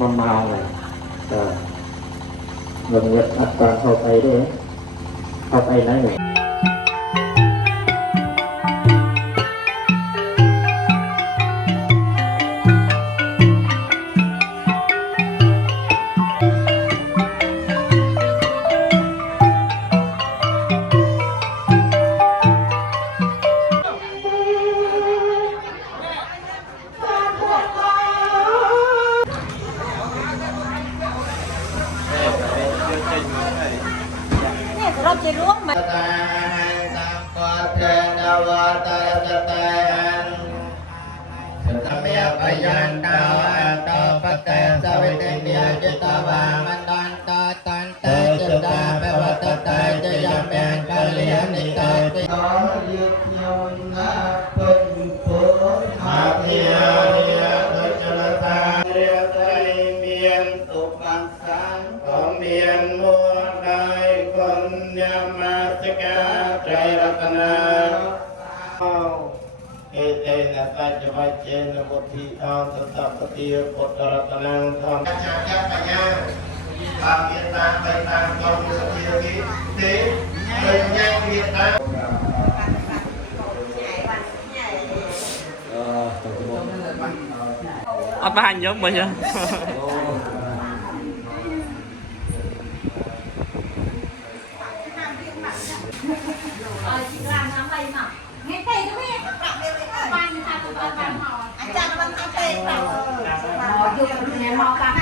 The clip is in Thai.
มันมาเลยก็ลงเว็บอัดตอนเข้าไปด้วยเข้าไปไหนเนี่ยเราจะร่วมมาตาสัมปะเทนวัตตะเตนสเมียพยันตาตาปะเตสวิเตเมียจิตวามันตันตาตันเตจิตาเปวัตตาจะยามแมนกาลีนิตาติโอยุทยมนาปุญปุอาภิยานิยตุจลตาเรียกใจเมียนตุปังสังของเมียนมัวได้คนยามาสกาใจรัตนาเอเตนะตัจวัจเจนะบุตถิอาตตะปฏิปุตตรัตนังธรรมจักจักปัญญาตามเมตตาไปตามกองสติกิเตเป็นยังเมตตาở ba anh giống bây giờ làm nó bay mà nghe tay nó biết ban ta tụi ban ban họ anh chàng ban ta tay vào họ chụp nhà họ cả